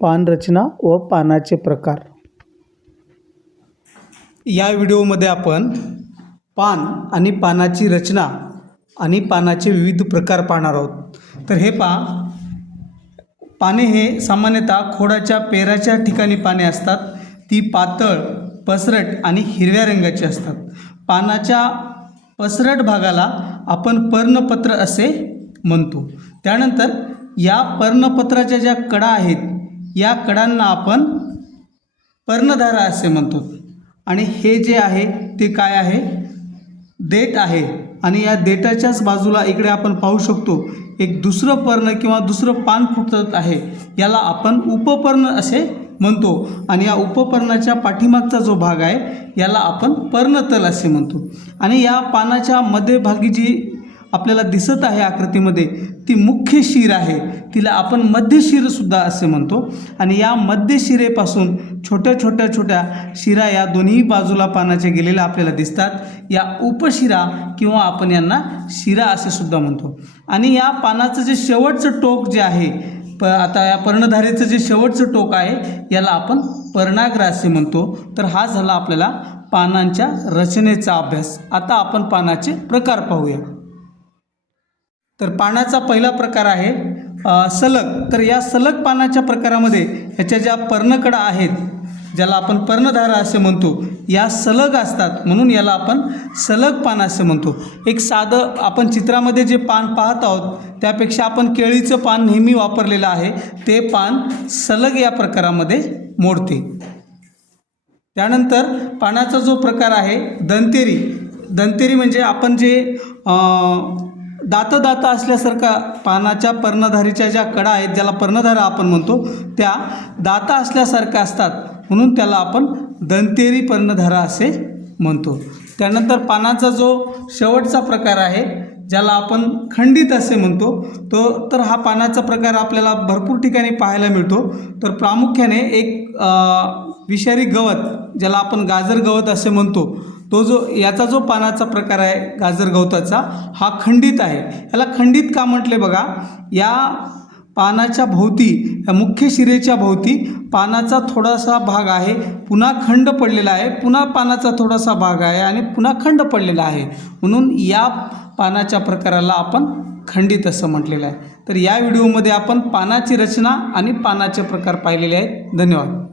पानरचना व पानाचे प्रकार. या व्हिडिओमध्ये आपण पान आणि पानाची रचना आणि पानाचे विविध प्रकार पाहणार आहोत. तर हे पहा. पाने हे सामान्यतः खोडाच्या पेराच्या ठिकाणी पाने असतात. ती पातळ पसरट आणि हिरव्या रंगाची असतात. पानाच्या पसरट भागाला आपण पर्णपत्र असे म्हणतो. त्यानंतर या पर्णपत्राच्या ज्या कडा आहेत या कडांना आपण पर्णधारा असे म्हणतो. आणि हे जे आहे ते काय आहे? देठ आहे. आणि या देठाच्याच बाजूला इकडे आपण पाहू शकतो एक दुसरं पर्ण किंवा दुसरं पान फुटत आहे. याला आपण उपपर्ण असे म्हणतो. आणि या उपपर्णाच्या पाठीमागचा जो भाग आहे याला आपण पर्णतल असे म्हणतो. आणि या पानाच्या मध्यभागी जी आपल्याला दिसत आहे आकृतीमध्ये ती मुख्य शिर आहे. तिला आपण मध्यशिरसुद्धा असे म्हणतो. आणि या मध्यशिरेपासून छोट्या छोट्या छोट्या शिरा या दोन्ही बाजूला पानाच्या गेलेल्या आपल्याला दिसतात. या उपशिरा किंवा आपण यांना शिरा असे सुद्धा म्हणतो. आणि या पानाचं जे शेवटचं टोक जे आहे प आता या पर्णधारेचं जे शेवटचं टोक आहे याला आपण पर्णाग्र असे म्हणतो. तर हा झाला आपल्याला पानांच्या रचनेचा अभ्यास. आता आपण पानाचे प्रकार पाहूया. तर पानाचा पहिला प्रकार आहे सलग. तर या सलग पानाच्या प्रकारामध्ये ह्याच्या ज्या पर्णकडा आहेत ज्याला आपण पर्णधारा असे म्हणतो या सलग असतात. म्हणून याला आपण सलग पान असे म्हणतो. एक साधं आपण चित्रामध्ये जे पान पाहत आहोत त्यापेक्षा आपण केळीचं पान नेहमी वापरलेलं आहे. ते पान सलग या प्रकारामध्ये मोडते. त्यानंतर पानाचा जो प्रकार आहे दंतेरी. दंतेरी म्हणजे आपण जे दातं दातं असल्यासारखा पानाच्या पर्णधारीच्या ज्या कडा आहेत ज्याला पर्णधारा आपण म्हणतो त्या दाता असल्यासारख्या असतात. म्हणून त्याला आपण दंतेरी पर्णधारा असे म्हणतो. त्यानंतर पानाचा जो शेवटचा प्रकार आहे ज्याला आपण खंडित असे म्हणतो तो तर हा पानाचा प्रकार आपल्याला भरपूर ठिकाणी पाहायला मिळतो. तर प्रामुख्याने एक विषारी गवत ज्याला आपण गाजर गवत असे म्हणतो तो जो याचा जो पानाचा प्रकार आहे गाजर गवताचा हा खंडित आहे. याला खंडित का म्हटले बघा? या पानाच्या भोवती या मुख्य शिरेच्या भोवती पानाचा थोडासा भाग आहे. पुन्हा खंड पडलेला आहे. पुन्हा पानाचा थोडासा भाग आहे आणि पुन्हा खंड पडलेला आहे. म्हणून या पानाच्या प्रकाराला आपण खंडित असं म्हटलेलं आहे. तर या व्हिडिओमध्ये आपण पानाची रचना आणि पानाचे प्रकार पाहिलेले आहेत. धन्यवाद.